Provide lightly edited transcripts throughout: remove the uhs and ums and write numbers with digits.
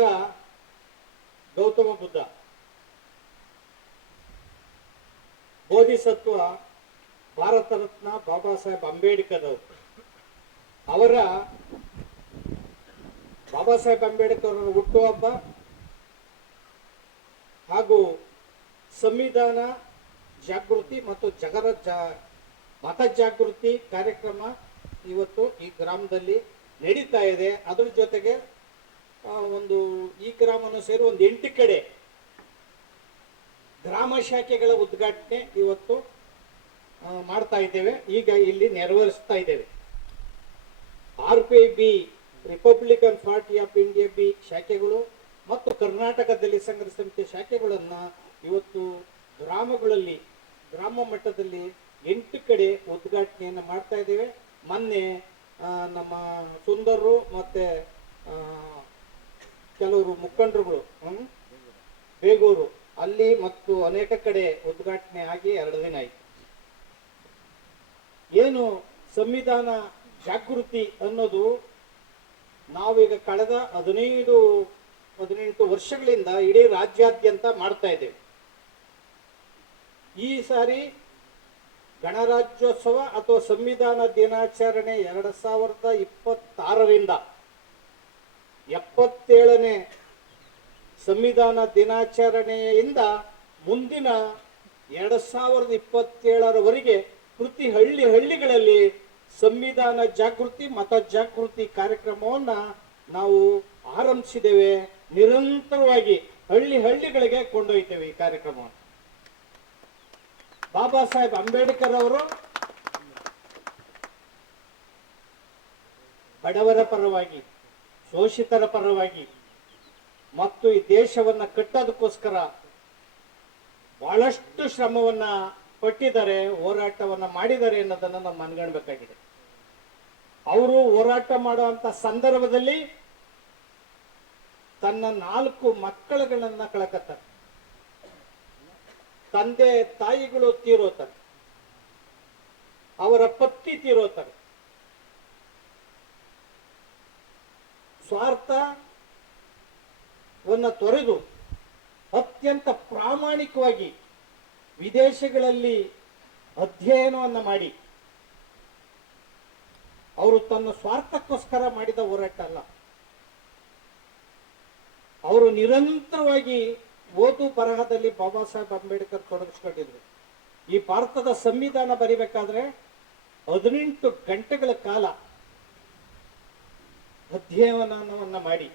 ಸಿದ್ಧಾರ್ಥ ಗೌತಮ ಬುದ್ಧ, ಬೋಧಿಸತ್ವ ಭಾರತ ರತ್ನ ಬಾಬಾ ಸಾಹೇಬ್ ಅಂಬೇಡ್ಕರ್ ಅವರು. ಅವರ ಬಾಬಾ ಸಾಹೇಬ್ ಅಂಬೇಡ್ಕರ್ ಅವರ ಹುಟ್ಟುಹಬ್ಬ ಹಾಗೂ ಸಂವಿಧಾನ ಜಾಗೃತಿ ಮತ್ತು ಮತ ಜಾಗೃತಿ ಕಾರ್ಯಕ್ರಮ ಇವತ್ತು ಈ ಗ್ರಾಮದಲ್ಲಿ ನಡೀತಾ ಇದೆ. ಅದ್ರ ಜೊತೆಗೆ ಈ ಗ್ರಾಮವನ್ನು ಸೇರಿ ಒಂದು 8 ಕಡೆ ಗ್ರಾಮ ಶಾಖೆಗಳ ಉದ್ಘಾಟನೆ ಇವತ್ತು ಮಾಡ್ತಾ ಇದ್ದೇವೆ. ಈಗ ಇಲ್ಲಿ ನೆರವೇರಿಸ್ತಾ ಇದ್ದೇವೆ. RPI B, Republican party of India B ಶಾಖೆಗಳು ಮತ್ತು ಕರ್ನಾಟಕ ದಲಿತ ಸಂಘರ್ಷ ಸಮಿತಿ ಶಾಖೆಗಳನ್ನ ಇವತ್ತು ಗ್ರಾಮಗಳಲ್ಲಿ, ಗ್ರಾಮ ಮಟ್ಟದಲ್ಲಿ 8 ಕಡೆ ಉದ್ಘಾಟನೆಯನ್ನು ಮಾಡ್ತಾ ಇದ್ದೇವೆ. ಮೊನ್ನೆ ನಮ್ಮ ಸುಂದರರು ಮತ್ತೆ ಕೆಲವರು ಮುಖಂಡರುಗಳು ಬೇಗೂರು ಅಲ್ಲಿ ಮತ್ತು ಅನೇಕ ಕಡೆ ಉದ್ಘಾಟನೆ ಆಗಿ 2 ದಿನ ಆಯಿತು. ಏನು ಸಂವಿಧಾನ ಜಾಗೃತಿ ಅನ್ನೋದು ನಾವೀಗ ಕಳೆದ 18 ವರ್ಷಗಳಿಂದ ಇಡೀ ರಾಜ್ಯಾದ್ಯಂತ ಮಾಡ್ತಾ ಇದ್ದೇವೆ. ಈ ಸಾರಿ ಗಣರಾಜ್ಯೋತ್ಸವ ಅಥವಾ ಸಂವಿಧಾನ ದಿನಾಚರಣೆ 2026ರಿಂದ 77ನೇ ಸಂವಿಧಾನ ದಿನಾಚರಣೆಯಿಂದ ಮುಂದಿನ 2027ರವರೆಗೆ ಪ್ರತಿ ಹಳ್ಳಿಗಳಲ್ಲಿ ಸಂವಿಧಾನ ಜಾಗೃತಿ ಮತ ಜಾಗೃತಿ ಕಾರ್ಯಕ್ರಮವನ್ನ ನಾವು ಆರಂಭಿಸಿದ್ದೇವೆ. ನಿರಂತರವಾಗಿ ಹಳ್ಳಿಗಳಿಗೆ ಕೊಂಡೊಯ್ತೇವೆ ಈ ಕಾರ್ಯಕ್ರಮವನ್ನು. ಬಾಬಾ ಸಾಹೇಬ್ ಅಂಬೇಡ್ಕರ್ ಅವರು ಬಡವರ ಪರವಾಗಿ, ಶೋಷಿತರ ಪರವಾಗಿ ಮತ್ತು ಈ ದೇಶವನ್ನ ಕಟ್ಟೋದಕ್ಕೋಸ್ಕರ ಬಹಳಷ್ಟು ಶ್ರಮವನ್ನ ಪಟ್ಟಿದ್ದಾರೆ, ಹೋರಾಟವನ್ನ ಮಾಡಿದ್ದಾರೆ ಅನ್ನೋದನ್ನ ನಾವು ಮನಗಣಬೇಕಾಗಿದೆ. ಅವರು ಹೋರಾಟ ಮಾಡುವಂತ ಸಂದರ್ಭದಲ್ಲಿ ತನ್ನ 4 ಮಕ್ಕಳುಗಳನ್ನ ಕಳಕತ್ತಾರೆ. ತಂದೆ ತಾಯಿಗಳು ತೀರೋತಾರೆ, ಅವರ ಪತ್ನಿ ತೀರೋತಾರೆ. ಸ್ವಾರ್ಥವನ್ನ ತೊರೆದು ಅತ್ಯಂತ ಪ್ರಾಮಾಣಿಕವಾಗಿ ವಿದೇಶಗಳಲ್ಲಿ ಅಧ್ಯಯನವನ್ನ ಮಾಡಿ, ಅವರು ತನ್ನ ಸ್ವಾರ್ಥಕ್ಕೋಸ್ಕರ ಮಾಡಿದ ಹೋರಾಟ ಅಲ್ಲ. ಅವರು ನಿರಂತರವಾಗಿ ಓದು ಬರಹದಲ್ಲಿ ಬಾಬಾ ಸಾಹೇಬ್ ಅಂಬೇಡ್ಕರ್ ತೊಡಗಿಸ್ಕೊಂಡಿದ್ರು. ಈ ಭಾರತದ ಸಂವಿಧಾನ ಬರಿಬೇಕಾದ್ರೆ 18 ಗಂಟೆಗಳ ಕಾಲ ಅಧ್ಯಯನವನ್ನ ಮಾಡಿ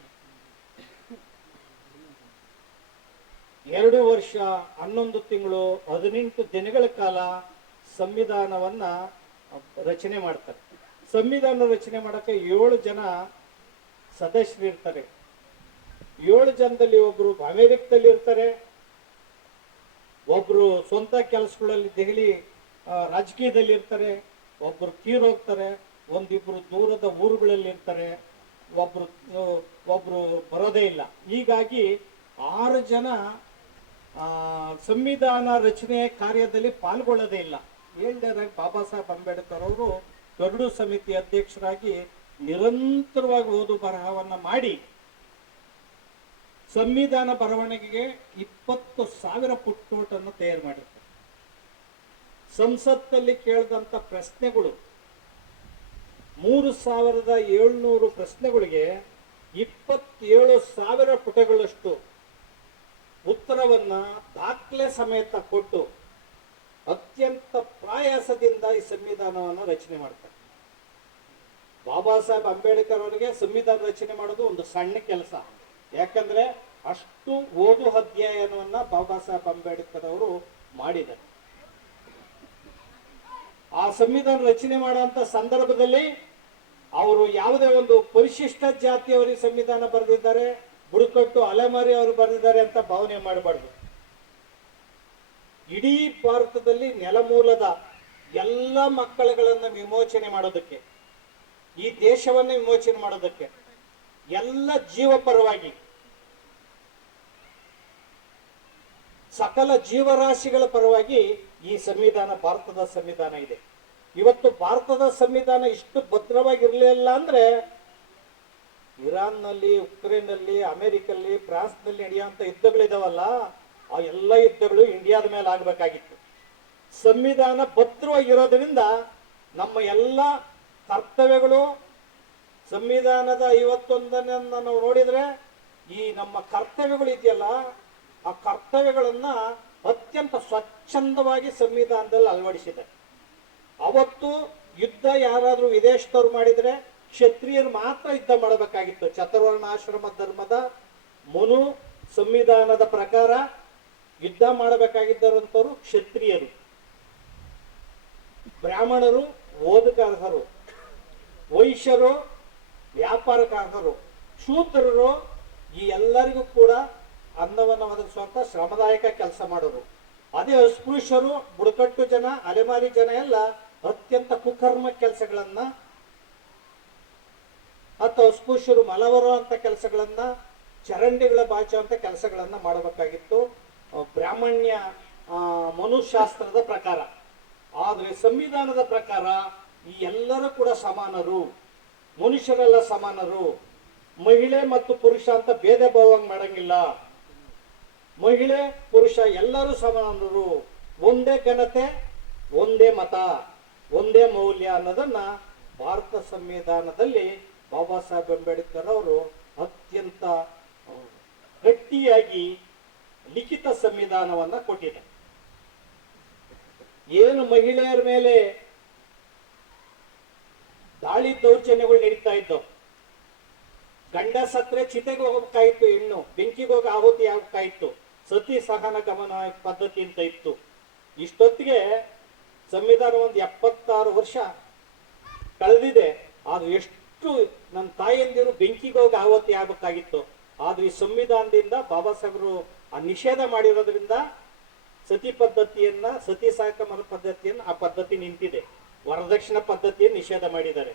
2 ವರ್ಷ 11 ತಿಂಗಳು 18 ದಿನಗಳ ಕಾಲ ಸಂವಿಧಾನವನ್ನ ರಚನೆ ಮಾಡ್ತಾರೆ. ಸಂವಿಧಾನ ರಚನೆ ಮಾಡಕ್ಕೆ 7 ಜನ ಸದಸ್ಯರು ಇರ್ತಾರೆ. 7 ಜನದಲ್ಲಿ ಒಬ್ರು ಅಮೆರಿಕದಲ್ಲಿ ಇರ್ತಾರೆ, ಒಬ್ರು ಸ್ವಂತ ಕೆಲಸಗಳಲ್ಲಿ ದೆಹಲಿ ರಾಜಕೀಯದಲ್ಲಿ ಇರ್ತಾರೆ, ಒಬ್ರು ತೀರೋಗ್ತಾರೆ, ಒಂದಿಬ್ರು ದೂರದ ಊರುಗಳಲ್ಲಿ ಇರ್ತಾರೆ, ಒಬ್ರು ಬರೋದೇ ಇಲ್ಲ. ಹೀಗಾಗಿ 6 ಜನ ಸಂವಿಧಾನ ರಚನೆ ಕಾರ್ಯದಲ್ಲಿ ಪಾಲ್ಗೊಳ್ಳೋದೇ ಇಲ್ಲ. 7ನೇದಾಗಿ ಬಾಬಾ ಸಾಹೇಬ್ ಅಂಬೇಡ್ಕರ್ ಅವರು ಗರುಡು ಸಮಿತಿ ಅಧ್ಯಕ್ಷರಾಗಿ ನಿರಂತರವಾಗಿ ಓದು ಬರಹವನ್ನ ಮಾಡಿ ಸಂವಿಧಾನ ಬರವಣಿಗೆಗೆ 20,000 ಪುಟ್ನೋಟನ್ನು ತಯಾರು ಮಾಡಿರ್ತಾರೆ. ಸಂಸತ್ತಲ್ಲಿ ಕೇಳಿದಂತ ಪ್ರಶ್ನೆಗಳು 3,700 ಪ್ರಶ್ನೆಗಳಿಗೆ 27,000 ಪುಟಗಳಷ್ಟು ಉತ್ತರವನ್ನ ದಾಖಲೆ ಸಮೇತ ಕೊಟ್ಟು ಅತ್ಯಂತ ಪ್ರಯಾಸದಿಂದ ಈ ಸಂವಿಧಾನವನ್ನು ರಚನೆ ಮಾಡ್ತಾರೆ. ಬಾಬಾ ಸಾಹೇಬ್ ಅಂಬೇಡ್ಕರ್ ಅವರಿಗೆ ಸಂವಿಧಾನ ರಚನೆ ಮಾಡೋದು ಒಂದು ಸಣ್ಣ ಕೆಲಸ. ಯಾಕಂದ್ರೆ ಅಷ್ಟು ಓದು ಅಧ್ಯಯನವನ್ನ ಬಾಬಾ ಸಾಹೇಬ್ ಅಂಬೇಡ್ಕರ್ ಅವರು ಮಾಡಿದ್ದಾರೆ. ಆ ಸಂವಿಧಾನ ರಚನೆ ಮಾಡುವಂತ ಸಂದರ್ಭದಲ್ಲಿ ಅವರು ಯಾವುದೇ ಒಂದು ಪರಿಶಿಷ್ಟ ಜಾತಿಯವರಿಗೆ ಸಂವಿಧಾನ ಬರೆದಿದ್ದಾರೆ, ಬುಡಕಟ್ಟು ಅಲೆಮಾರಿ ಅವರು ಬರೆದಿದ್ದಾರೆ ಅಂತ ಭಾವನೆ ಮಾಡಬಾರ್ದು. ಇಡೀ ಭಾರತದಲ್ಲಿ ನೆಲಮೂಲದ ಎಲ್ಲ ಮಕ್ಕಳುಗಳನ್ನ ವಿಮೋಚನೆ ಮಾಡೋದಕ್ಕೆ, ಈ ದೇಶವನ್ನು ವಿಮೋಚನೆ ಮಾಡೋದಕ್ಕೆ, ಎಲ್ಲ ಜೀವ ಪರವಾಗಿ ಸಕಲ ಜೀವರಾಶಿಗಳ ಪರವಾಗಿ ಈ ಸಂವಿಧಾನ, ಭಾರತದ ಸಂವಿಧಾನ ಇದೆ. ಇವತ್ತು ಭಾರತದ ಸಂವಿಧಾನ ಇಷ್ಟು ಭದ್ರವಾಗಿರ್ಲಿಲ್ಲ ಅಂದ್ರೆ ಇರಾನ್ನಲ್ಲಿ, ಉಕ್ರೇನ್ನಲ್ಲಿ, ಅಮೆರಿಕಲ್ಲಿ, ಫ್ರಾನ್ಸ್ನಲ್ಲಿ ನಡೆಯುವಂಥ ಯುದ್ಧಗಳಿದಾವಲ್ಲ, ಆ ಎಲ್ಲ ಯುದ್ಧಗಳು ಇಂಡಿಯಾದ ಮೇಲೆ ಆಗಬೇಕಾಗಿತ್ತು. ಸಂವಿಧಾನ ಭದ್ರವಾಗಿರೋದ್ರಿಂದ ನಮ್ಮ ಎಲ್ಲ ಕರ್ತವ್ಯಗಳು ಸಂವಿಧಾನದ 51ನೇ ನಾವು ನೋಡಿದ್ರೆ ಈ ನಮ್ಮ ಕರ್ತವ್ಯಗಳು ಇದೆಯಲ್ಲ, ಆ ಕರ್ತವ್ಯಗಳನ್ನ ಅತ್ಯಂತ ಸ್ವಚ್ಛಂದವಾಗಿ ಸಂವಿಧಾನದಲ್ಲಿ ಅಳವಡಿಸಿದೆ. ಅವತ್ತು ಯುದ್ಧ ಯಾರಾದ್ರೂ ವಿದೇಶದವ್ರು ಮಾಡಿದ್ರೆ ಕ್ಷತ್ರಿಯರು ಮಾತ್ರ ಯುದ್ಧ ಮಾಡಬೇಕಾಗಿತ್ತು. ಚತುರ್ವರ್ಣ ಆಶ್ರಮ ಧರ್ಮದ ಮನು ಸಂವಿಧಾನದ ಪ್ರಕಾರ ಯುದ್ಧ ಮಾಡಬೇಕಾಗಿದ್ದರಂತವರು ಕ್ಷತ್ರಿಯರು, ಬ್ರಾಹ್ಮಣರು ಓದುಗಾರರು, ವೈಶ್ಯರು ವ್ಯಾಪಾರಕಾರರು, ಶೂದ್ರರು ಈ ಎಲ್ಲರಿಗೂ ಕೂಡ ಅನ್ನವನ್ನು ಒದಗಿಸುವಂತ ಶ್ರಮದಾಯಕ ಕೆಲಸ ಮಾಡೋರು. ಅದೇ ಅಸ್ಪೃಶ್ಯರು, ಬುಡಕಟ್ಟು ಜನ, ಅಲೆಮಾರಿ ಜನ ಎಲ್ಲ ಅತ್ಯಂತ ಕುಕರ್ಮ ಕೆಲಸಗಳನ್ನ ಅಥವಾ ಅಸ್ಪೃಶ್ಯರು ಮಲವರು ಅಂತ ಕೆಲಸಗಳನ್ನ, ಚರಂಡಿಗಳ ಬಾಚುವಂತ ಕೆಲಸಗಳನ್ನ ಮಾಡಬೇಕಾಗಿತ್ತು ಬ್ರಾಹ್ಮಣ್ಯ ಮನುಶಾಸ್ತ್ರದ ಪ್ರಕಾರ. ಆದ್ರೆ ಸಂವಿಧಾನದ ಪ್ರಕಾರ ಈ ಎಲ್ಲರೂ ಕೂಡ ಸಮಾನರು, ಮನುಷ್ಯರೆಲ್ಲ ಸಮಾನರು, ಮಹಿಳೆ ಮತ್ತು ಪುರುಷ ಅಂತ ಭೇದ ಭಾವ ಮಾಡಂಗಿಲ್ಲ, ಮಹಿಳೆ ಪುರುಷ ಎಲ್ಲರೂ ಸಮಾನರು, ಒಂದೇ ಘನತೆ, ಒಂದೇ ಮತ, ಒಂದೇ ಮೌಲ್ಯ ಅನ್ನೋದನ್ನ ಭಾರತ ಸಂವಿಧಾನದಲ್ಲಿ ಬಾಬಾ ಸಾಹೇಬ್ ಅಂಬೇಡ್ಕರ್ ಅವರು ಅತ್ಯಂತ ಗಟ್ಟಿಯಾಗಿ ಲಿಖಿತ ಸಂವಿಧಾನವನ್ನ ಕೊಟ್ಟಿದೆ. ಏನು ಮಹಿಳೆಯರ ಮೇಲೆ ದಾಳಿ ದೌರ್ಜನ್ಯಗಳು ನಡೀತಾ ಇದ್ದವು, ಗಂಡ ಸತ್ರೆ ಚಿತೆಗೆ ಹೋಗ್ಬೇಕಾಯಿತು, ಹೆಣ್ಣು ಬೆಂಕಿಗೆ ಹೋಗಿ ಆಹುತಿ ಆಗ್ಬೇಕಾಯಿತು, ಸತಿ ಸಹನ ಗಮನ ಪದ್ಧತಿ ಅಂತ ಇತ್ತು. ಇಷ್ಟೊತ್ತಿಗೆ ಸಂವಿಧಾನ ಒಂದು 76 ವರ್ಷ ಕಳೆದಿದೆ. ಆದ್ರೂ ಎಷ್ಟು ನನ್ನ ತಾಯಿಯಂದಿರು ಬೆಂಕಿಗೆ ಹೋಗಿ ಆಹುತಿ ಆಗ್ಬೇಕಾಗಿತ್ತು. ಆದ್ರೂ ಈ ಸಂವಿಧಾನದಿಂದ ಬಾಬಾ ಸಾಹೇಬರು ಆ ನಿಷೇಧ ಮಾಡಿರೋದ್ರಿಂದ ಸತಿ ಪದ್ಧತಿಯನ್ನ, ಸತಿ ಸಹಗಮನ ಪದ್ಧತಿಯನ್ನ, ಆ ಪದ್ಧತಿ ನಿಂತಿದೆ. ವರದಕ್ಷಿಣ ಪದ್ಧತಿಯನ್ನು ನಿಷೇಧ ಮಾಡಿದ್ದಾರೆ,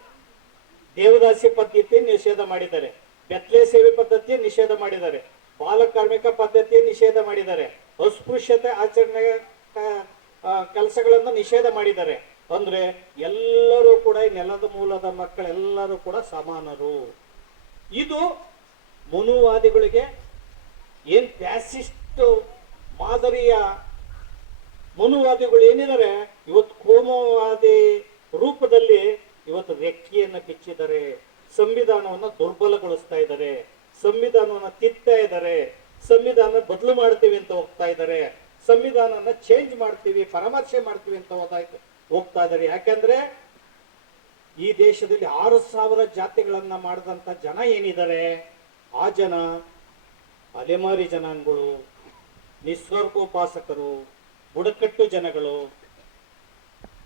ದೇವದಾಸಿ ಪದ್ಧತಿಯನ್ನು ನಿಷೇಧ ಮಾಡಿದ್ದಾರೆ, ಬೆತ್ತಲೆ ಸೇವೆ ಪದ್ಧತಿಯನ್ನು ನಿಷೇಧ ಮಾಡಿದ್ದಾರೆ, ಬಾಲ ಕಾರ್ಮಿಕ ಪದ್ಧತಿಯನ್ನು ನಿಷೇಧ ಮಾಡಿದ್ದಾರೆ, ಅಸ್ಪೃಶ್ಯತೆ ಆಚರಣೆ ಕೆಲಸಗಳನ್ನು ನಿಷೇಧ ಮಾಡಿದ್ದಾರೆ. ಅಂದ್ರೆ ಎಲ್ಲರೂ ಕೂಡ ಈ ನೆಲದ ಮೂಲದ ಮಕ್ಕಳೆಲ್ಲರೂ ಕೂಡ ಸಮಾನರು. ಇದು ಮನುವಾದಿಗಳಿಗೆ, ಏನ್ ಫ್ಯಾಸಿಸ್ಟ್ ಮಾದರಿಯ ಮನುವಾದಿಗಳು ಏನಿದ್ದಾರೆ ಇವತ್ತು ಕೋಮುವಾದಿ ರೂಪದಲ್ಲಿ ಇವತ್ತು ರೆಕ್ಕೆಯನ್ನು ಬಿಚ್ಚಿದ್ದಾರೆ, ಸಂವಿಧಾನವನ್ನ ದುರ್ಬಲಗೊಳಿಸ್ತಾ ಇದ್ದಾರೆ, ಸಂವಿಧಾನವನ್ನ ತಿತ್ತಾ ಇದ್ದಾರೆ, ಸಂವಿಧಾನ ಬದಲು ಮಾಡ್ತೀವಿ ಅಂತ ಹೋಗ್ತಾ ಇದ್ದಾರೆ, ಸಂವಿಧಾನನ ಚೇಂಜ್ ಮಾಡ್ತೀವಿ, ಪರಾಮರ್ಶೆ ಮಾಡ್ತೀವಿ ಅಂತ ಹೋಗ್ತಾ ಇದ್ದಾರೆ. ಯಾಕಂದ್ರೆ ಈ ದೇಶದಲ್ಲಿ 6,000 ಜಾತಿಗಳನ್ನ ಮಾಡಿದಂತ ಜನ ಏನಿದ್ದಾರೆ, ಆ ಜನ ಅಲೆಮಾರಿ ಜನಾಂಗಗಳು, ನಿಸ್ವರ್ಗೋಪಾಸಕರು, ಬುಡಕಟ್ಟು ಜನಗಳು,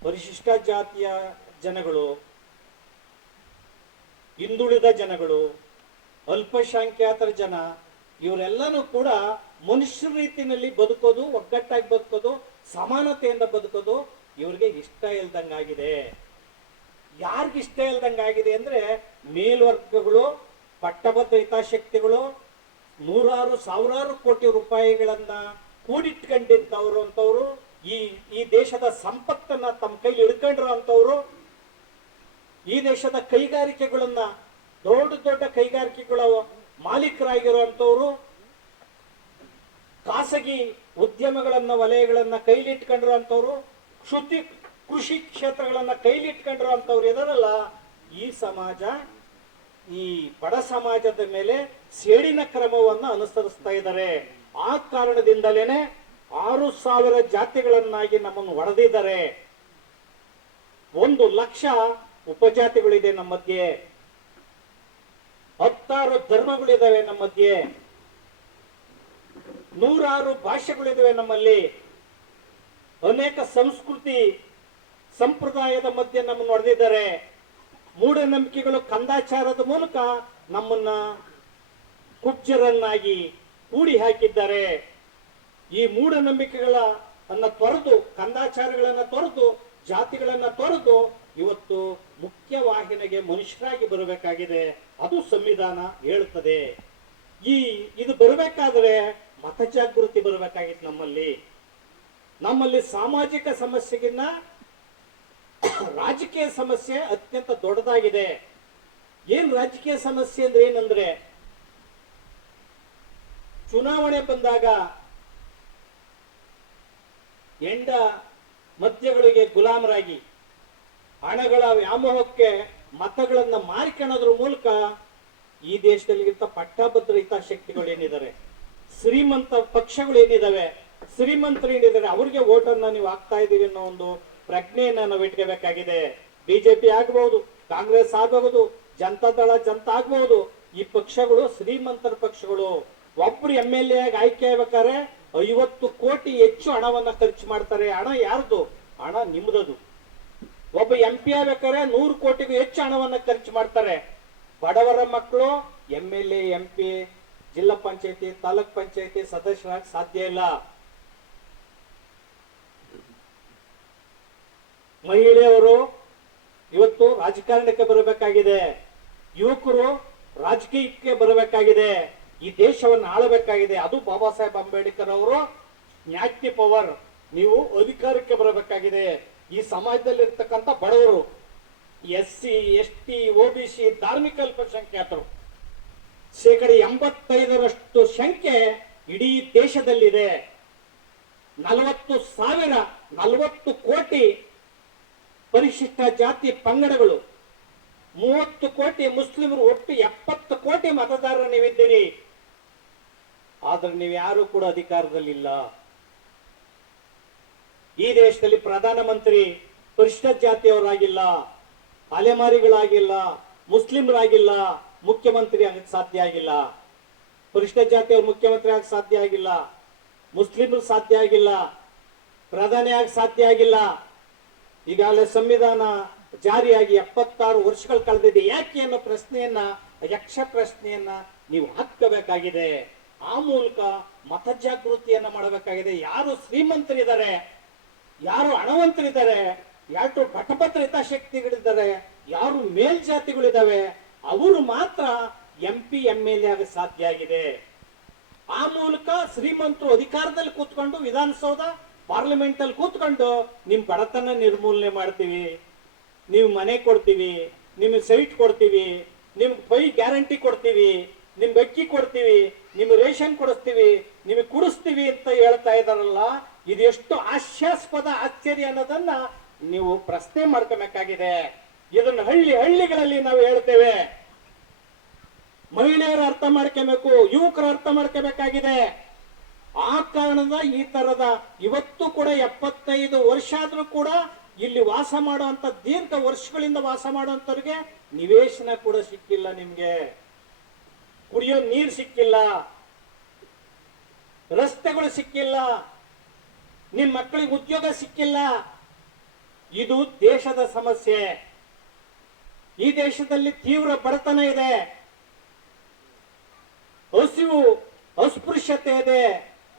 ಪರಿಶಿಷ್ಟ ಜಾತಿಯ ಜನಗಳು, ಹಿಂದುಳಿದ ಜನಗಳು, ಅಲ್ಪಸಂಖ್ಯಾತರ ಜನ, ಇವರೆಲ್ಲನೂ ಕೂಡ ಮನುಷ್ಯ ರೀತಿಯಲ್ಲಿ ಬದುಕೋದು, ಒಗ್ಗಟ್ಟಾಗಿ ಬದುಕೋದು, ಸಮಾನತೆಯಿಂದ ಬದುಕೋದು ಇವ್ರಿಗೆ ಇಷ್ಟ ಇಲ್ದಂಗಾಗಿದೆ. ಯಾರಿಗೆ ಇಷ್ಟ ಇಲ್ದಂಗಾಗಿದೆ ಅಂದ್ರೆ ಮೇಲ್ವರ್ಗಗಳು, ಪಟ್ಟಭದ್ರ ಹಿತಾಸಕ್ತಿಗಳು ನೂರಾರು ಸಾವಿರಾರು ಕೋಟಿ ರೂಪಾಯಿಗಳನ್ನ ಕೂಡಿಟ್ಕೊಂಡಿದ್ದವರು ಅಂತವ್ರು, ಈ ದೇಶದ ಸಂಪತ್ತನ್ನ ತಮ್ಮ ಕೈಲಿ ಹಿಡ್ಕೊಂಡ್ರು ಅಂತವ್ರು, ಈ ದೇಶದ ಕೈಗಾರಿಕೆಗಳನ್ನ, ದೊಡ್ಡ ದೊಡ್ಡ ಕೈಗಾರಿಕೆಗಳ ಮಾಲೀಕರಾಗಿರುವಂತವ್ರು, ಖಾಸಗಿ ಉದ್ಯಮಗಳನ್ನ, ವಲಯಗಳನ್ನ ಕೈಲಿಟ್ಕೊಂಡಿರುವಂತವ್ರು, ಕೃಷಿ ಕ್ಷೇತ್ರಗಳನ್ನ ಕೈಲಿಟ್ಕೊಂಡಿರುವಂತವ್ರು ಇದಾರಲ್ಲ, ಈ ಸಮಾಜ ಈ ಬಡ ಸಮಾಜದ ಮೇಲೆ ಸೇಡಿನ ಕ್ರಮವನ್ನು ಅನುಸರಿಸ್ತಾ ಇದ್ದಾರೆ. ಆ ಕಾರಣದಿಂದಲೇನೆ 6,000 ಜಾತಿಗಳನ್ನಾಗಿ ನಮ್ಮನ್ನು ಒಡೆದಿದ್ದಾರೆ. 1 ಲಕ್ಷ ಉಪಜಾತಿಗಳಿದೆ ನಮ್ಮ ಮಧ್ಯೆ, 16 ಧರ್ಮಗಳಿದಾವೆ ನಮ್ಮ ಮಧ್ಯೆ, 100 ಭಾಷೆಗಳಿದಾವೆ ನಮ್ಮಲ್ಲಿ, ಅನೇಕ ಸಂಸ್ಕೃತಿ ಸಂಪ್ರದಾಯದ ಮಧ್ಯೆ ನಮ್ಮನ್ನು ಹೊಡೆದಿದ್ದಾರೆ. ಮೂಢನಂಬಿಕೆಗಳು, ಕಂದಾಚಾರದ ಮೂಲಕ ನಮ್ಮನ್ನ ಕುಬ್ಜರನ್ನಾಗಿ ಕೂಡಿ ಹಾಕಿದ್ದಾರೆ. ಈ ಮೂಢನಂಬಿಕೆಗಳ ತೊರೆದು, ಕಂದಾಚಾರಗಳನ್ನ ತೊರೆದು, ಜಾತಿಗಳನ್ನ ತೊರೆದು ಇವತ್ತು ಮುಖ್ಯ ವಾಹಿನಿಗೆ ಮನುಷ್ಯರಾಗಿ ಬರಬೇಕಾಗಿದೆ. ಅದು ಸಂವಿಧಾನ ಹೇಳುತ್ತದೆ. ಇದು ಬರಬೇಕಾದ್ರೆ ಮತ ಜಾಗೃತಿ ಬರಬೇಕಾಗಿತ್ತು. ನಮ್ಮಲ್ಲಿ ಸಾಮಾಜಿಕ ಸಮಸ್ಯೆಗಿನ್ನ ರಾಜಕೀಯ ಸಮಸ್ಯೆ ಅತ್ಯಂತ ದೊಡ್ಡದಾಗಿದೆ. ಏನ್ ರಾಜಕೀಯ ಸಮಸ್ಯೆ ಅಂದ್ರೆ ಏನಂದ್ರೆ, ಚುನಾವಣೆ ಬಂದಾಗ ಎಂಡ ಮದ್ಯಗಳಿಗೆ ಗುಲಾಮರಾಗಿ ಹಣಗಳ ವ್ಯಾಮೋಹಕ್ಕೆ ಮತಗಳನ್ನ ಮಾರಿಕೊಳ್ಳೋದ್ರ ಮೂಲಕ ಈ ದೇಶದಲ್ಲಿಗಿಂತ ಪಟ್ಟಭದ್ರ ಹಿತಾಸಕ್ತಿಗಳು ಏನಿದ್ದಾರೆ, ಶ್ರೀಮಂತ ಪಕ್ಷಗಳು ಏನಿದಾವೆ, ಶ್ರೀಮಂತರು ಏನಿದ್ದಾರೆ, ಅವ್ರಿಗೆ ವೋಟನ್ನ ನೀವು ಹಾಕ್ತಾ ಇದೀವಿ ಅನ್ನೋ ಒಂದು ಪ್ರಜ್ಞೆಯನ್ನ ನಾವು ಇಟ್ಕೋಬೇಕಾಗಿದೆ. ಬಿಜೆಪಿ ಆಗಬಹುದು, ಕಾಂಗ್ರೆಸ್ ಆಗಬಹುದು, ಜನತಾದಳ ಜನತಾ ಆಗಬಹುದು. ಈ ಪಕ್ಷಗಳು ಶ್ರೀಮಂತರ ಪಕ್ಷಗಳು. ಒಬ್ರು MLA ಆಗಿ ಆಯ್ಕೆ ಆಗ್ಬೇಕಾದ್ರೆ 50 ಕೋಟಿ ಹೆಚ್ಚು ಹಣವನ್ನ ಖರ್ಚು ಮಾಡ್ತಾರೆ. ಹಣ ಯಾರ್ದು? ಹಣ ನಿಮ್ದದು. ಒಬ್ಬ MP ಆಗ್ಬೇಕಾದ್ರೆ 100 ಕೋಟಿಗೂ ಹೆಚ್ಚು ಹಣವನ್ನ ಖರ್ಚು ಮಾಡ್ತಾರೆ. ಬಡವರ ಮಕ್ಕಳು MLA, MP, ಜಿಲ್ಲಾ ಪಂಚಾಯತಿ, ತಾಲೂಕ್ ಪಂಚಾಯತಿ ಸದಸ್ಯರಾಗಿ ಸಾಧ್ಯ ಇಲ್ಲ. ಮಹಿಳೆಯರು ಇವತ್ತು ರಾಜಕಾರಣಕ್ಕೆ ಬರಬೇಕಾಗಿದೆ. ಯುವಕರು ರಾಜಕೀಯಕ್ಕೆ ಬರಬೇಕಾಗಿದೆ. ಈ ದೇಶವನ್ನು ಆಳಬೇಕಾಗಿದೆ. ಅದು ಬಾಬಾ ಸಾಹೇಬ್ ಅಂಬೇಡ್ಕರ್ ಅವರು ಜ್ಞಾತಿ ಪವರ್. ನೀವು ಅಧಿಕಾರಕ್ಕೆ ಬರಬೇಕಾಗಿದೆ. ಈ ಸಮಾಜದಲ್ಲಿರ್ತಕ್ಕಂಥ ಬಡವರು, SC, ST, OBC, ಧಾರ್ಮಿಕ ಅಲ್ಪಸಂಖ್ಯಾತರು 85% ಸಂಖ್ಯೆ ಇಡೀ ದೇಶದಲ್ಲಿದೆ. 40 ಕೋಟಿ ಪರಿಶಿಷ್ಟ ಜಾತಿ ಪಂಗಡಗಳು, 30 ಕೋಟಿ ಮುಸ್ಲಿಮರು, ಒಟ್ಟು 70 ಕೋಟಿ ಮತದಾರರು ನೀವಿದ್ದೀರಿ. ಆದ್ರೆ ನೀವು ಯಾರು ಕೂಡ ಅಧಿಕಾರದಲ್ಲಿಲ್ಲ. ಈ ದೇಶದಲ್ಲಿ ಪ್ರಧಾನಮಂತ್ರಿ ಪರಿಶಿಷ್ಟ ಜಾತಿಯವರಾಗಿಲ್ಲ, ಅಲೆಮಾರಿಗಳಾಗಿಲ್ಲ, ಮುಸ್ಲಿಮರಾಗಿಲ್ಲ, ಮುಖ್ಯಮಂತ್ರಿ ಆಗಕ್ಕೆ ಸಾಧ್ಯ ಆಗಿಲ್ಲ. ಪರಿಶಿಷ್ಟ ಜಾತಿಯವರು ಮುಖ್ಯಮಂತ್ರಿ ಆಗಕ್ಕೆ ಸಾಧ್ಯ ಆಗಿಲ್ಲ, ಮುಸ್ಲಿಮರು ಸಾಧ್ಯ ಆಗಿಲ್ಲ, ಪ್ರಧಾನಿ ಆಗಕ್ಕೆ ಸಾಧ್ಯ ಆಗಿಲ್ಲ. ಈಗಾಗಲೇ ಸಂವಿಧಾನ ಜಾರಿಯಾಗಿ 76 ವರ್ಷಗಳು ಕಳೆದಿದೆ. ಯಾಕೆ ಅನ್ನೋ ಪ್ರಶ್ನೆಯನ್ನ, ಯಕ್ಷ ಪ್ರಶ್ನೆಯನ್ನ ನೀವು ಹಾಕಬೇಕಾಗಿದೆ. ಆ ಮೂಲಕ ಮತ ಜಾಗೃತಿಯನ್ನ ಮಾಡಬೇಕಾಗಿದೆ. ಯಾರು ಶ್ರೀಮಂತರಿದ್ದಾರೆ, ಯಾರು ಹಣವಂತರಿದ್ದಾರೆ, ಯಾರು ಪಟಭದ್ರ ಹಿತಾಸಕ್ತಿಗಳಿದ್ದಾರೆ, ಯಾರು ಮೇಲ್ಜಾತಿಗಳಿದ್ದಾವೆ, ಅವರು ಮಾತ್ರ MP, MLA ಆಗ ಸಾಧ್ಯ ಆಗಿದೆ. ಆ ಮೂಲಕ ಶ್ರೀಮಂತರು ಅಧಿಕಾರದಲ್ಲಿ ಕೂತ್ಕೊಂಡು ವಿಧಾನಸೌಧ ಪಾರ್ಲಿಮೆಂಟ್ ಅಲ್ಲಿ ಕೂತ್ಕೊಂಡು ನಿಮ್ ಬಡತನ ನಿರ್ಮೂಲನೆ ಮಾಡ್ತೀವಿ, ನೀವು ಮನೆ ಕೊಡ್ತೀವಿ, ನಿಮ್ಗೆ ಸೈಟ್ ಕೊಡ್ತೀವಿ, ನಿಮ್ಗೆ 5 ಗ್ಯಾರಂಟಿ ಕೊಡ್ತೀವಿ, ನಿಮ್ಗೆ ಅಕ್ಕಿ ಕೊಡ್ತೀವಿ, ನಿಮ್ಗೆ ರೇಷನ್ ಕೊಡಿಸ್ತೀವಿ, ನಿಮಗೆ ಕುಡಿಸ್ತೀವಿ ಅಂತ ಹೇಳ್ತಾ ಇದಾರಲ್ಲ, ಇದು ಎಷ್ಟು ಹಾಸ್ಯಾಸ್ಪದ, ಆಶ್ಚರ್ಯ ಅನ್ನೋದನ್ನ ನೀವು ಪ್ರಶ್ನೆ ಮಾಡ್ಕೋಬೇಕಾಗಿದೆ. ಇದನ್ನ ಹಳ್ಳಿಗಳಲ್ಲಿ ನಾವು ಹೇಳ್ತೇವೆ. ಮಹಿಳೆಯರು ಅರ್ಥ ಮಾಡ್ಕೋಬೇಕು, ಯುವಕರು ಅರ್ಥ ಮಾಡ್ಕೋಬೇಕಾಗಿದೆ. ಆ ಕಾರಣದ ಈ ತರದ ಇವತ್ತು ಕೂಡ 75 ವರ್ಷ ಆದ್ರೂ ಕೂಡ ಇಲ್ಲಿ ವಾಸ ಮಾಡುವಂತ, ದೀರ್ಘ ವರ್ಷಗಳಿಂದ ವಾಸ ಮಾಡುವಂತವ್ರಿಗೆ ನಿವೇಶನ ಕೂಡ ಸಿಕ್ಕಿಲ್ಲ, ನಿಮ್ಗೆ ಕುಡಿಯೋ ನೀರು ಸಿಕ್ಕಿಲ್ಲ, ರಸ್ತೆಗಳು ಸಿಕ್ಕಿಲ್ಲ, ನಿಮ್ ಮಕ್ಕಳಿಗೆ ಉದ್ಯೋಗ ಸಿಕ್ಕಿಲ್ಲ. ಇದು ದೇಶದ ಸಮಸ್ಯೆ. ಈ ದೇಶದಲ್ಲಿ ತೀವ್ರ ಬಡತನ ಇದೆ, ಹಸಿವು, ಅಸ್ಪೃಶ್ಯತೆ ಇದೆ,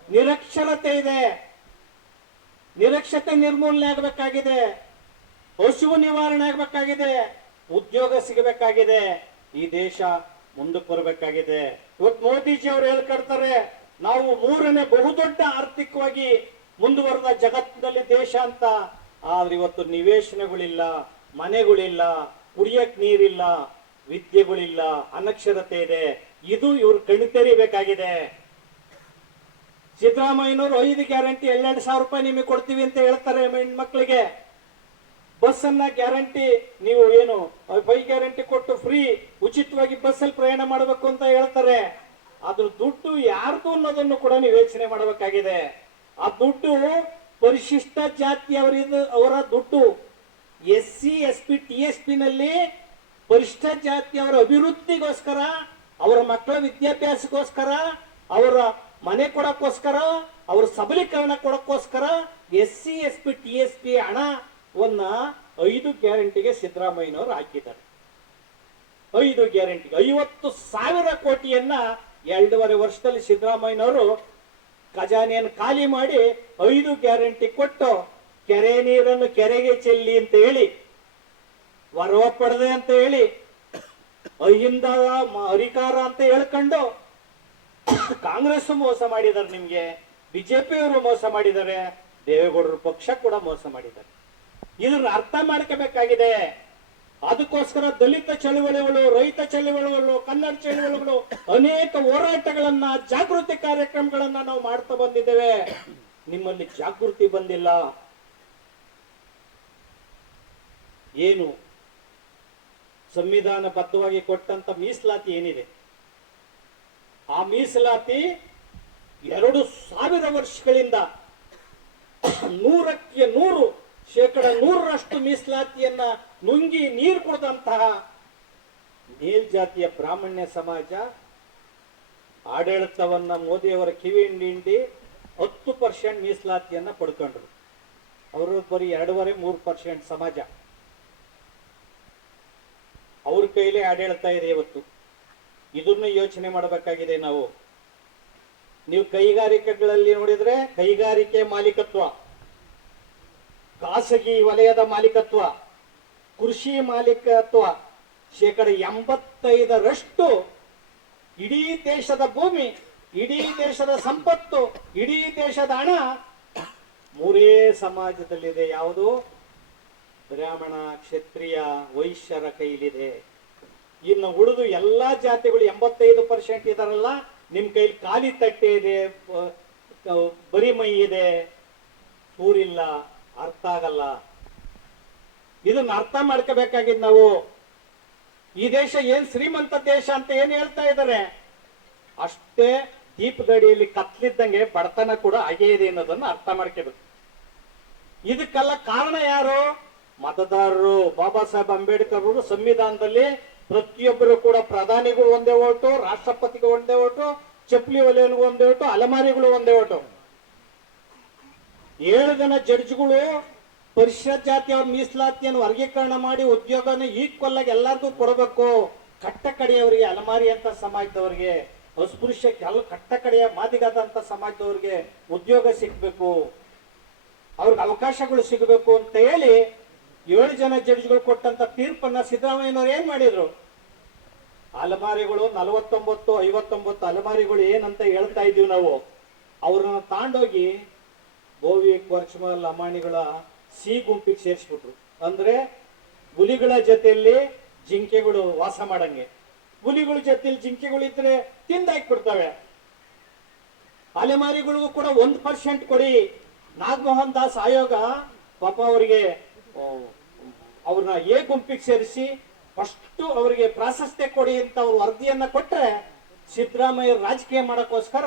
ನಿರಕ್ಷರತೆ ಇದೆ. ನಿರಕ್ಷರತೆ ನಿರ್ಮೂಲನೆ ಆಗಬೇಕಾಗಿದೆ, ಹಸಿವು ನಿವಾರಣೆ ಆಗಬೇಕಾಗಿದೆ, ಉದ್ಯೋಗ ಸಿಗಬೇಕಾಗಿದೆ. ಈ ದೇಶ ಮುಂದಕ್ಕೆ ಬರಬೇಕಾಗಿದೆ. ಇವತ್ತು ಮೋದಿಜಿ ಅವರು ಹೇಳ್ಕೊಡ್ತಾರೆ, ನಾವು 3ನೇ ಬಹುದೊಡ್ಡ ಆರ್ಥಿಕವಾಗಿ ಮುಂದುವರೆದ ಜಗತ್ತಿನಲ್ಲಿ ದೇಶ ಅಂತ. ಆದ್ರೆ ಇವತ್ತು ನಿವೇಶನಗಳಿಲ್ಲ, ಮನೆಗಳಿಲ್ಲ, ಕುಡಿಯಕ್ ನೀರಿಲ್ಲ, ವಿದ್ಯೆಗಳಿಲ್ಲ, ಅನಕ್ಷರತೆ ಇದೆ. ಇದು ಇವ್ರು ಕಣ್ಣು ತೆರಿಬೇಕಾಗಿದೆ. ಸಿದ್ದರಾಮಯ್ಯನವರು 5 ಗ್ಯಾರಂಟಿ 2,000 ರೂಪಾಯಿ ನಿಮಗೆ ಕೊಡ್ತೀವಿ ಅಂತ ಹೇಳ್ತಾರೆ ಹೆಣ್ಮಕ್ಳಿಗೆ. ಬಸ್ ಅನ್ನ ಗ್ಯಾರಂಟಿ, ನೀವು ಏನು 5 ಗ್ಯಾರಂಟಿ ಕೊಟ್ಟು ಫ್ರೀ ಉಚಿತವಾಗಿ ಬಸ್ ಅಲ್ಲಿ ಪ್ರಯಾಣ ಮಾಡಬೇಕು ಅಂತ ಹೇಳ್ತಾರೆ. ಅದ್ರ ದುಡ್ಡು ಯಾರ್ದು ಅನ್ನೋದನ್ನು ಕೂಡ ನೀವು ಯೋಚನೆ ಮಾಡಬೇಕಾಗಿದೆ. ಆ ದುಡ್ಡು ಪರಿಶಿಷ್ಟ ಜಾತಿಯವರ ದುಡ್ಡು. SC, SP, TSP ನಲ್ಲಿ ಪರಿಶಿಷ್ಟ ಜಾತಿಯವರ ಅಭಿವೃದ್ಧಿಗೋಸ್ಕರ, ಅವರ ಮಕ್ಕಳ ವಿದ್ಯಾಭ್ಯಾಸಕ್ಕೋಸ್ಕರ, ಅವರ ಮನೆ ಕೊಡಕ್ಕೋಸ್ಕರ, ಅವ್ರ ಸಬಲೀಕರಣ ಕೊಡಕ್ಕೋಸ್ಕರ SC, SP, TSP ಹಣವನ್ನ 5 ಗ್ಯಾರಂಟಿಗೆ ಸಿದ್ದರಾಮಯ್ಯನವರು ಹಾಕಿದ್ದಾರೆ. 5 ಗ್ಯಾರಂಟಿಗೆ 50,000 ಕೋಟಿಯನ್ನ 2.5 ವರ್ಷದಲ್ಲಿ ಸಿದ್ದರಾಮಯ್ಯನವರು ಖಜಾನೆಯನ್ನು ಖಾಲಿ ಮಾಡಿ 5 ಗ್ಯಾರಂಟಿ ಕೊಟ್ಟು, ಕೆರೆ ನೀರನ್ನು ಕೆರೆಗೆ ಚೆಲ್ಲಿ ಅಂತ ಹೇಳಿ, ವರವ ಪಡೆದೆ ಅಂತ ಹೇಳಿ, ಅಹಿಂದ ಅಧಿಕಾರ ಅಂತ ಹೇಳ್ಕೊಂಡು ಕಾಂಗ್ರೆಸ್ ಮೋಸ ಮಾಡಿದ್ದಾರೆ, ನಿಮ್ಗೆ ಬಿಜೆಪಿಯವರು ಮೋಸ ಮಾಡಿದ್ದಾರೆ, ದೇವೇಗೌಡರ ಪಕ್ಷ ಕೂಡ ಮೋಸ ಮಾಡಿದ್ದಾರೆ. ಇದನ್ನ ಅರ್ಥ ಮಾಡ್ಕೋಬೇಕಾಗಿದೆ. ಅದಕ್ಕೋಸ್ಕರ ದಲಿತ ಚಳವಳಿಗಳು, ರೈತ ಚಳವಳಿಗಳು, ಕನ್ನಡ ಚಳವಳಿಗಳು, ಅನೇಕ ಹೋರಾಟಗಳನ್ನ, ಜಾಗೃತಿ ಕಾರ್ಯಕ್ರಮಗಳನ್ನ ನಾವು ಮಾಡ್ತಾ ಬಂದಿದ್ದೇವೆ. ನಿಮ್ಮಲ್ಲಿ ಜಾಗೃತಿ ಬಂದಿಲ್ಲ. ಏನು ಸಂವಿಧಾನಬದ್ಧವಾಗಿ ಕೊಟ್ಟಂತ ಮೀಸಲಾತಿ ಏನಿದೆ, ಆ ಮೀಸಲಾತಿ 2000 ವರ್ಷಗಳಿಂದ 100% ಮೀಸಲಾತಿಯನ್ನ ನುಂಗಿ ನೀರು ಕುಡಿದಂತಹ ಮೇಲ್ಜಾತಿಯ ಬ್ರಾಹ್ಮಣ್ಯ ಸಮಾಜ ಆಡಳಿತವನ್ನ ಮೋದಿಯವರ ಕಿವಿ ಹಿಂಡಿ 10% ಮೀಸಲಾತಿಯನ್ನ ಪಡ್ಕೊಂಡ್ರು. ಅವರು ಬರೀ 2.5-3% ಸಮಾಜ ಅವ್ರ ಕೈಲೇ ಆಡಳಿತ ಇದೆ ಇವತ್ತು. ಇದನ್ನು ಯೋಚನೆ ಮಾಡಬೇಕಾಗಿದೆ ನಾವು. ನೀವು ಕೈಗಾರಿಕೆಗಳಲ್ಲಿ ನೋಡಿದ್ರೆ ಕೈಗಾರಿಕೆ ಮಾಲೀಕತ್ವ, ಖಾಸಗಿ ವಲಯದ ಮಾಲೀಕತ್ವ, ಕೃಷಿ ಮಾಲೀಕತ್ವ 85% ಇಡೀ ದೇಶದ ಭೂಮಿ, ಇಡೀ ದೇಶದ ಸಂಪತ್ತು, ಇಡೀ ದೇಶದ ಹಣ 3 ಸಮಾಜದಲ್ಲಿದೆ. ಯಾವುದು? ಬ್ರಾಹ್ಮಣ, ಕ್ಷತ್ರಿಯ, ವೈಶ್ಯರ ಕೈಲಿದೆ. ಇನ್ನು ಉಳಿದು ಎಲ್ಲಾ ಜಾತಿಗಳು 85% ಇದಾರಲ್ಲ, ನಿಮ್ ಕೈಲಿ ಖಾಲಿ ತಟ್ಟೆ ಇದೆ, ಬರಿ ಮೈ ಇದೆ, ಊರಿಲ್ಲ, ಅರ್ಥ ಆಗಲ್ಲ. ಇದನ್ನ ಅರ್ಥ ಮಾಡ್ಕೋಬೇಕಾಗಿದ್ದು ನಾವು. ಈ ದೇಶ ಏನ್ ಶ್ರೀಮಂತ ದೇಶ ಅಂತ ಏನ್ ಹೇಳ್ತಾ ಇದ್ದಾರೆ, ಅಷ್ಟೇ ದೀಪದಡಿಯಲ್ಲಿ ಕತ್ಲಿದ್ದಂಗೆ ಬಡತನ ಕೂಡ ಹಾಗೇ ಇದೆ ಅನ್ನೋದನ್ನ ಅರ್ಥ ಮಾಡ್ಕೋಬೇಕು. ಇದಕ್ಕೆಲ್ಲ ಕಾರಣ ಯಾರು? ಮತದಾರರು. ಬಾಬಾ ಸಾಹೇಬ್ ಅಂಬೇಡ್ಕರ್ ಅವರು ಸಂವಿಧಾನದಲ್ಲಿ ಪ್ರತಿಯೊಬ್ಬರು ಕೂಡ ಪ್ರಧಾನಿಗೂ ಒಂದೇ ಓಟು, ರಾಷ್ಟ್ರಪತಿಗೂ ಒಂದೇ ಓಟು, ಚಪ್ಪಲಿ ವಲಯನಿಗೂ ಒಂದೇ ಓಟು, ಅಲೆಮಾರಿಗಳು ಒಂದೇ ಓಟು. 7 ಜನ ಜಡ್ಜ್ಗಳು ಪರಿಷತ್ ಜಾತಿಯವ್ರ ಮೀಸಲಾತಿಯನ್ನು ವರ್ಗೀಕರಣ ಮಾಡಿ ಉದ್ಯೋಗನ ಈಕ್ವಲ್ ಆಗಿ ಎಲ್ಲರಿಗೂ ಕೊಡಬೇಕು. ಕಟ್ಟ ಕಡೆಯವರಿಗೆ, ಅಲೆಮಾರಿ ಅಂತ ಸಮಾಜದವರಿಗೆ, ಅಸ್ಪೃಶ್ಯ ಕಟ್ಟ ಕಡೆಯ ಮಾದಿಗಾದಂತ ಸಮಾಜದವರಿಗೆ ಉದ್ಯೋಗ ಸಿಗ್ಬೇಕು, ಅವ್ರಿಗೆ ಅವಕಾಶಗಳು ಸಿಗಬೇಕು ಅಂತ ಹೇಳಿ 7 ಜನ ಜಡ್ಜ್ಗಳು ಕೊಟ್ಟಂತ ತೀರ್ಪನ್ನ ಸಿದ್ದರಾಮಯ್ಯನವ್ರು ಏನ್ ಮಾಡಿದ್ರು? ಅಲೆಮಾರಿಗಳು 49, 59 ಅಲೆಮಾರಿಗಳು ಏನಂತ ಹೇಳ್ತಾ ಇದೀವಿ ನಾವು, ಅವ್ರನ್ನ ತಾಂಡೋಗಿ ಬೋವಿ, ಕೊರ್ಚಮಲ್, ಲಮಾಣಿಗಳ ಸಿ ಗುಂಪಿಗೆ ಸೇರಿಸ್ಬಿಟ್ರು. ಅಂದ್ರೆ ಹುಲಿಗಳ ಜೊತೆಯಲ್ಲಿ ಜಿಂಕೆಗಳು ವಾಸ ಮಾಡಂಗೆ. ಹುಲಿಗಳ ಜೊತೆಯಲ್ಲಿ ಜಿಂಕೆಗಳು ಇದ್ರೆ ತಿಂದಾಕ್ಬಿಡ್ತವೆ. ಅಲೆಮಾರಿಗಳಿಗೂ ಕೂಡ 1% ಕೊಡಿ. ನಾಗಮೋಹನ್ ದಾಸ್ ಆಯೋಗ ಪಾಪ ಅವರಿಗೆ ಅವ್ರನ್ನ ಎ ಗುಂಪಿಗೆ ಸೇರಿಸಿ ಫಸ್ಟ್ ಅವರಿಗೆ ಪ್ರಾಶಸ್ತ್ಯ ಕೊಡಿ ಅಂತ ಅವ್ರು ವರದಿಯನ್ನ ಕೊಟ್ರೆ, ಸಿದ್ದರಾಮಯ್ಯ ರಾಜಕೀಯ ಮಾಡಕ್ಕೋಸ್ಕರ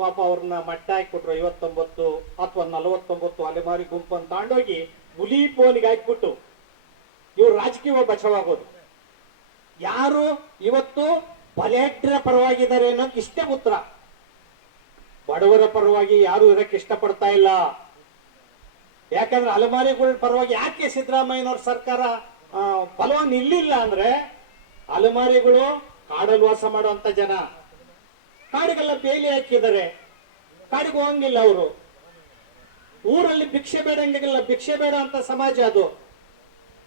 ಪಾಪ ಅವ್ರನ್ನ ಮಟ್ಟ ಹಾಕಿಬಿಟ್ರು. 59 ಅಥವಾ 49 ಅಲೆಮಾರಿ ಗುಂಪನ್ನು ತಾಂಡೋಗಿ ಹುಲಿ ಪೋನಿಗೆ ಹಾಕ್ಬಿಟ್ಟು ಇವ್ರು ರಾಜಕೀಯ ಬಚಾವಾಗೋದು. ಯಾರು ಇವತ್ತು ಬಲೆಡ್ರ ಪರವಾಗಿದ್ದಾರೆ ಅನ್ನೋಕೆ ಇಷ್ಟೇ ಉತ್ತರ. ಬಡವರ ಪರವಾಗಿ ಯಾರು ಇರಕ್ಕೆ ಇಷ್ಟಪಡ್ತಾ ಇಲ್ಲ. ಯಾಕಂದ್ರೆ ಅಲೆಮಾರಿಗಳ ಪರವಾಗಿ ಯಾಕೆ ಸಿದ್ದರಾಮಯ್ಯನವ್ರ ಸರ್ಕಾರ ಬಲವಾಗಿ ನಿಲ್ಲಿಲ್ಲ ಅಂದ್ರೆ, ಅಲೆಮಾರಿಗಳು ಕಾಡಲ್ಲಿ ವಾಸ ಮಾಡುವಂತ ಜನ, ಕಾಡಿಗೆಲ್ಲ ಬೇಲಿ ಹಾಕಿದ್ದಾರೆ, ಕಾಡಿಗೆ ಹೋಗಂಗಿಲ್ಲ ಅವರು. ಊರಲ್ಲಿ ಭಿಕ್ಷೆ ಬೇಡಂಗಿಲ್ಲ, ಭಿಕ್ಷೆ ಬೇಡ ಅಂತ ಸಮಾಜ ಅದು.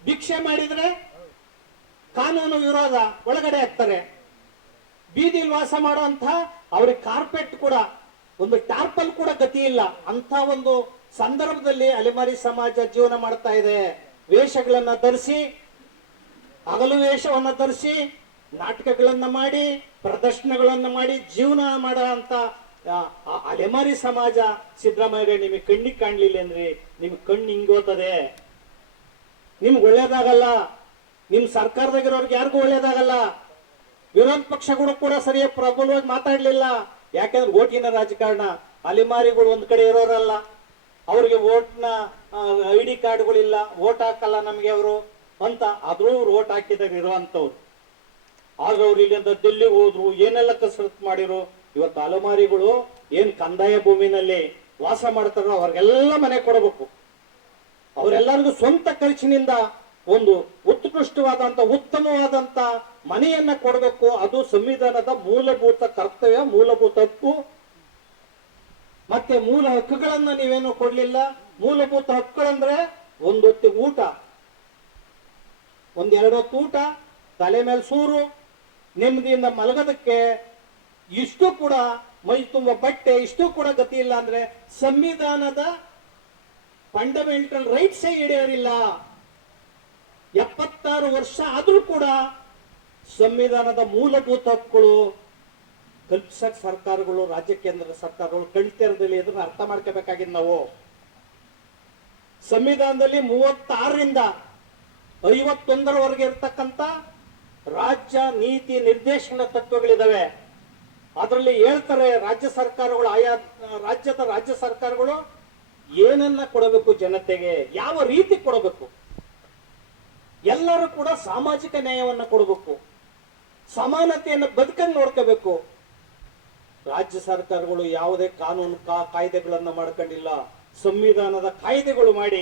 ಭಿಕ್ಷೆ ಮಾಡಿದ್ರೆ ಕಾನೂನು ವಿರೋಧ, ಒಳಗಡೆ ಹಾಕ್ತಾರೆ. ಬೀದಿಲಿ ವಾಸ ಮಾಡುವಂತ ಅವ್ರಿಗೆ ಕಾರ್ಪೆಟ್ ಕೂಡ, ಒಂದು ಟಾರ್ಪಲ್ ಕೂಡ ಗತಿ ಇಲ್ಲ. ಅಂತ ಒಂದು ಸಂದರ್ಭದಲ್ಲಿ ಅಲೆಮಾರಿ ಸಮಾಜ ಜೀವನ ಮಾಡ್ತಾ ಇದೆ. ವೇಷಗಳನ್ನ ಧರಿಸಿ, ಹಗಲು ವೇಷವನ್ನ ಧರಿಸಿ, ನಾಟಕಗಳನ್ನ ಮಾಡಿ, ಪ್ರದರ್ಶನಗಳನ್ನ ಮಾಡಿ ಜೀವನ ಮಾಡೋ ಅಂತ ಅಲೆಮಾರಿ ಸಮಾಜ. ಸಿದ್ದರಾಮಯ್ಯ ನಿಮಗೆ ಕಣ್ಣಿಗೆ ಕಾಣ್ಲಿಲ್ಲ ಅಂದ್ರೆ ನಿಮ್ಗೆ ಕಣ್ಣು ಹಿಂಗೋತದೆ, ನಿಮ್ಗೆ ಒಳ್ಳೇದಾಗಲ್ಲ. ನಿಮ್ ಸರ್ಕಾರದಾಗಿರೋರ್ಗೆ ಯಾರಿಗೂ ಒಳ್ಳೇದಾಗಲ್ಲ. ವಿರೋಧ ಪಕ್ಷಗಳು ಕೂಡ ಸರಿಯಾಗಿ ಪ್ರಬಲವಾಗಿ ಮಾತಾಡ್ಲಿಲ್ಲ. ಯಾಕಂದ್ರೆ ಓಟಿನ ರಾಜಕಾರಣ. ಅಲೆಮಾರಿಗಳು ಒಂದ್ ಕಡೆ ಇರೋರಲ್ಲ, ಅವ್ರಿಗೆ ಓಟ್ನ ID ಕಾರ್ಡ್ಗಳಿಲ್ಲ, ಓಟ್ ಹಾಕಲ್ಲ ನಮ್ಗೆ ಅವರು ಅಂತ, ಆದ್ರೂ ಅವ್ರು ಓಟ್ ಹಾಕಿದಾಗ ಇರುವಂತವ್ರು. ಆದ್ರೆ ಅವ್ರು ಇಲ್ಲಿಂದ ದಿಲ್ಲಿಗೆ ಹೋದ್ರು, ಏನೆಲ್ಲ ಕಸರತ್ತು ಮಾಡಿರು. ಇವತ್ತು ಅಲೆಮಾರಿಗಳು ಏನ್ ಕಂದಾಯ ಭೂಮಿನಲ್ಲಿ ವಾಸ ಮಾಡ್ತಾರೋ ಅವ್ರಿಗೆಲ್ಲ ಮನೆ ಕೊಡಬೇಕು. ಅವರೆಲ್ಲರಿಗೂ ಸ್ವಂತ ಖರ್ಚಿನಿಂದ ಒಂದು ಉತ್ಕೃಷ್ಟವಾದಂತ, ಉತ್ತಮವಾದಂತ ಮನೆಯನ್ನ ಕೊಡಬೇಕು. ಅದು ಸಂವಿಧಾನದ ಮೂಲಭೂತ ಕರ್ತವ್ಯ, ಮೂಲಭೂತ ಹಕ್ಕು. ಮತ್ತೆ ಮೂಲ ಹಕ್ಕುಗಳನ್ನ ನೀವೇನು ಕೊಡ್ಲಿಲ್ಲ. ಮೂಲಭೂತ ಹಕ್ಕುಗಳಂದ್ರೆ ಒಂದೊತ್ತು ಊಟ, 1-2 ಹೊತ್ತು ಊಟ, ತಲೆ ಮೇಲೆ ಸೂರು, ನೆಮ್ಮದಿಯಿಂದ ಮಲಗೋದಕ್ಕೆ ಇಷ್ಟು ಕೂಡ, ಮೈ ತುಂಬ ಬಟ್ಟೆ, ಇಷ್ಟು ಕೂಡ ಗತಿ ಇಲ್ಲ ಅಂದ್ರೆ ಸಂವಿಧಾನದ ಫಂಡಮೆಂಟಲ್ ರೈಟ್ಸೇ ಈಡೇರಿಲ್ಲ. 76 ವರ್ಷ ಆದ್ರೂ ಕೂಡ ಸಂವಿಧಾನದ ಮೂಲಭೂತ ಹಕ್ಕುಗಳು ಕಲ್ಪಿಸಕ್ ಸರ್ಕಾರಗಳು, ರಾಜ್ಯ ಕೇಂದ್ರ ಸರ್ಕಾರಗಳು ಕಣ್ತಿರದಲ್ಲಿ ಇದನ್ನ ಅರ್ಥ ಮಾಡ್ಕೋಬೇಕಾಗಿದ್ದು ನಾವು. ಸಂವಿಧಾನದಲ್ಲಿ 36ರಿಂದ 51ರವರೆಗೆ ಇರ್ತಕ್ಕಂಥ ರಾಜ್ಯ ನೀತಿ ನಿರ್ದೇಶನ ತತ್ವಗಳಿದಾವೆ. ಅದರಲ್ಲಿ ಹೇಳ್ತಾರೆ ರಾಜ್ಯ ಸರ್ಕಾರಗಳು, ಆಯಾ ರಾಜ್ಯ ಸರ್ಕಾರಗಳು ಏನನ್ನ ಕೊಡಬೇಕು, ಜನತೆಗೆ ಯಾವ ರೀತಿ ಕೊಡಬೇಕು, ಎಲ್ಲರೂ ಕೂಡ ಸಾಮಾಜಿಕ ನ್ಯಾಯವನ್ನು ಕೊಡಬೇಕು, ಸಮಾನತೆಯನ್ನು ಬದುಕನ್ನು ನೋಡ್ಕೋಬೇಕು. ರಾಜ್ಯ ಸರ್ಕಾರಗಳು ಯಾವುದೇ ಕಾನೂನು ಕಾಯ್ದೆಗಳನ್ನು ಮಾಡ್ಕೊಂಡಿಲ್ಲ. ಸಂವಿಧಾನದ ಕಾಯ್ದೆಗಳು ಮಾಡಿ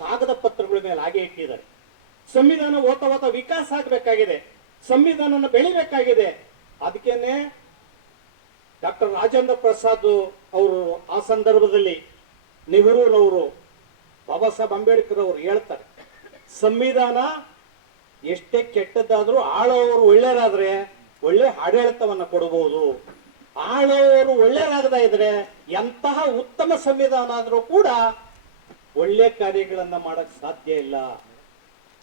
ಕಾಗದ ಪತ್ರಗಳ ಮೇಲೆ ಹಾಗೆ ಇಟ್ಟಿದ್ದಾರೆ. ಸಂವಿಧಾನ ಓತ ವಿಕಾಸ ಆಗಬೇಕಾಗಿದೆ, ಸಂವಿಧಾನ ಬೆಳಿಬೇಕಾಗಿದೆ. ಅದಕ್ಕೇನೆ ಡಾಕ್ಟರ್ ರಾಜೇಂದ್ರ ಪ್ರಸಾದ್ ಅವರು ಆ ಸಂದರ್ಭದಲ್ಲಿ ನೆಹರೂರವರು, ಬಾಬಾ ಸಾಹೇಬ್ ಅಂಬೇಡ್ಕರ್ ಅವರು ಹೇಳ್ತಾರೆ, ಸಂವಿಧಾನ ಎಷ್ಟೇ ಕೆಟ್ಟದ್ದಾದ್ರೂ ಆಳೋರು ಒಳ್ಳೆಯರಾದ್ರೆ ಒಳ್ಳೆ ಆಡಳಿತವನ್ನ ಕೊಡಬಹುದು. ಆಳೋರು ಒಳ್ಳೆಯರಾಗದ ಇದ್ರೆ ಎಂತಹ ಉತ್ತಮ ಸಂವಿಧಾನ ಆದ್ರೂ ಕೂಡ ಒಳ್ಳೆ ಕಾರ್ಯಗಳನ್ನ ಮಾಡಕ್ ಸಾಧ್ಯ ಇಲ್ಲ.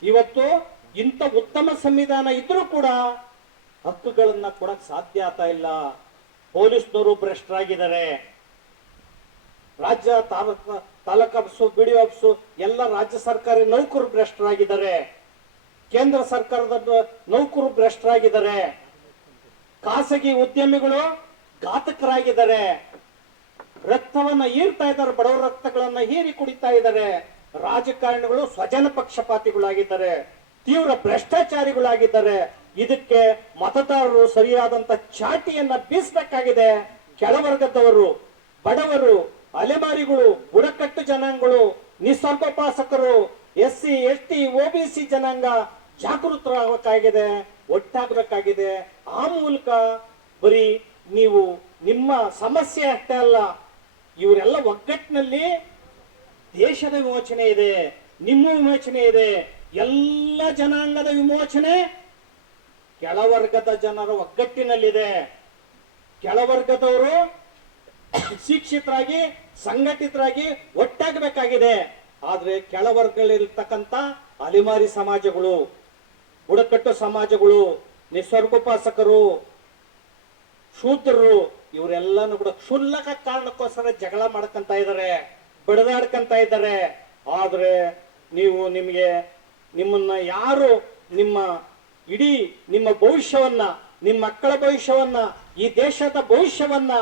ಇವತ್ತು ಇಂಥ ಉತ್ತಮ ಸಂವಿಧಾನ ಇದ್ರೂ ಕೂಡ ಹಕ್ಕುಗಳನ್ನ ಕೊಡಕ್ ಸಾಧ್ಯ ಆಗ್ತಾ ಇಲ್ಲ. ಪೊಲೀಸ್ನವರು ಭ್ರಷ್ಟರಾಗಿದ್ದಾರೆ, ರಾಜ್ಯ ತಾಲೂಕು ಆಫೀಸು, ಬಿಡಿಒ ಆಫೀಸು ಎಲ್ಲ ರಾಜ್ಯ ಸರ್ಕಾರಿ ನೌಕರರು ಭ್ರಷ್ಟರಾಗಿದ್ದಾರೆ, ಕೇಂದ್ರ ಸರ್ಕಾರದ ನೌಕರರು ಭ್ರಷ್ಟರಾಗಿದ್ದಾರೆ, ಖಾಸಗಿ ಉದ್ಯಮಿಗಳು ಘಾತಕರಾಗಿದ್ದಾರೆ, ರಕ್ತವನ್ನ ಹೀರ್ತಾ ಇದ್ದಾರೆ, ಬಡವರ ರಕ್ತಗಳನ್ನ ಹೀರಿ ಕುಡಿತಾ ಇದ್ದಾರೆ, ರಾಜಕಾರಣಿಗಳು ಸ್ವಜನ ಪಕ್ಷಪಾತಿಗಳಾಗಿದ್ದಾರೆ, ತೀವ್ರ ಭ್ರಷ್ಟಾಚಾರಿಗಳಾಗಿದ್ದಾರೆ. ಇದಕ್ಕೆ ಮತದಾರರು ಸರಿಯಾದಂತ ಚಾಟಿಯನ್ನ ಬೀಸಬೇಕಾಗಿದೆ. ಕೆಳವರ್ಗದವರು, ಬಡವರು, ಅಲೆಮಾರಿಗಳು, ಬುಡಕಟ್ಟು ಜನಾಂಗಗಳು, ನಿಸರ್ಗೋಪಾಸಕರು, SC ST OBC ಜನಾಂಗ ಜಾಗೃತರಾಗಬೇಕಾಗಿದೆ, ಒಟ್ಟಾಗಬೇಕಾಗಿದೆ. ಆ ಮೂಲಕ ಬರೀ ನೀವು ನಿಮ್ಮ ಸಮಸ್ಯೆ ಅಷ್ಟೇ ಅಲ್ಲ, ಇವರೆಲ್ಲ ಒಗ್ಗಟ್ಟಿನಲ್ಲಿ ದೇಶದ ವಿಮೋಚನೆ ಇದೆ, ನಿಮ್ಮ ವಿಮೋಚನೆ ಇದೆ, ಎಲ್ಲ ಜನಾಂಗದ ವಿಮೋಚನೆ ಕೆಳವರ್ಗದ ಜನರ ಒಗ್ಗಟ್ಟಿನಲ್ಲಿದೆ. ಕೆಳವರ್ಗದವರು ಶಿಕ್ಷಿತರಾಗಿ ಸಂಘಟಿತರಾಗಿ ಒಟ್ಟಾಗಬೇಕಾಗಿದೆ. ಆದ್ರೆ ಕೆಳವರ್ಗದಲ್ಲಿರ್ತಕ್ಕಂಥ ಅಲೆಮಾರಿ ಸಮಾಜಗಳು, ಬುಡಕಟ್ಟು ಸಮಾಜಗಳು, ನಿಸರ್ಗೋಪಾಸಕರು, ಶೂದ್ರರು ಇವರೆಲ್ಲಾನು ಕೂಡ ಕ್ಷುಲ್ಲಕ ಕಾರಣಕ್ಕೋಸ್ಕರ ಜಗಳ ಮಾಡ್ಕೊಂತ ಇದ್ದಾರೆ, ಬಡದಾಡ್ಕೊಂತ ಇದ್ದಾರೆ. ಆದ್ರೆ ನಿಮ್ಮನ್ನ ಯಾರು ಇಡೀ ನಿಮ್ಮ ಭವಿಷ್ಯವನ್ನ, ನಿಮ್ಮ ಮಕ್ಕಳ ಭವಿಷ್ಯವನ್ನ, ಈ ದೇಶದ ಭವಿಷ್ಯವನ್ನ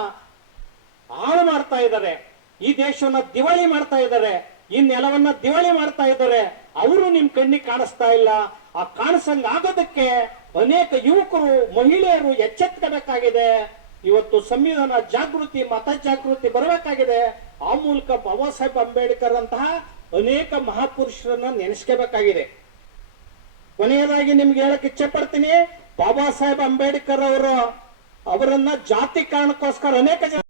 ಹಾಳು ಮಾಡ್ತಾ ಇದ್ದಾರೆ, ಈ ದೇಶವನ್ನ ದಿವಾಳಿ ಮಾಡ್ತಾ ಇದ್ದಾರೆ, ಈ ನೆಲವನ್ನ ದಿವಾಳಿ ಮಾಡ್ತಾ ಇದ್ದಾರೆ. ಅವರು ನಿಮ್ ಕಣ್ಣಿಗೆ ಕಾಣಿಸ್ತಾ ಇಲ್ಲ. ಆ ಕಾಣಿಸಂಗ ಆಗೋದಕ್ಕೆ ಅನೇಕ ಯುವಕರು, ಮಹಿಳೆಯರು ಎಚ್ಚೆತ್ಕೋಬೇಕಾಗಿದೆ. ಇವತ್ತು ಸಂವಿಧಾನ ಜಾಗೃತಿ, ಮತ ಜಾಗೃತಿ ಬರಬೇಕಾಗಿದೆ. ಆ ಮೂಲಕ ಬಾಬಾ ಸಾಹೇಬ್ ಅಂಬೇಡ್ಕರ್ ಅಂತಹ ಅನೇಕ ಮಹಾಪುರುಷರನ್ನ ನೆನೆಸ್ಕೋಬೇಕಾಗಿದೆ. ಕೊನೆಯದಾಗಿ ನಿಮ್ಗೆ ಹೇಳಕ್ ಇಚ್ಛೆ ಪಡ್ತೀನಿ, ಬಾಬಾ ಸಾಹೇಬ್ ಅಂಬೇಡ್ಕರ್ ಅವರನ್ನ ಜಾತಿ ಕಾರಣಕ್ಕೋಸ್ಕರ ಅನೇಕ ಜನ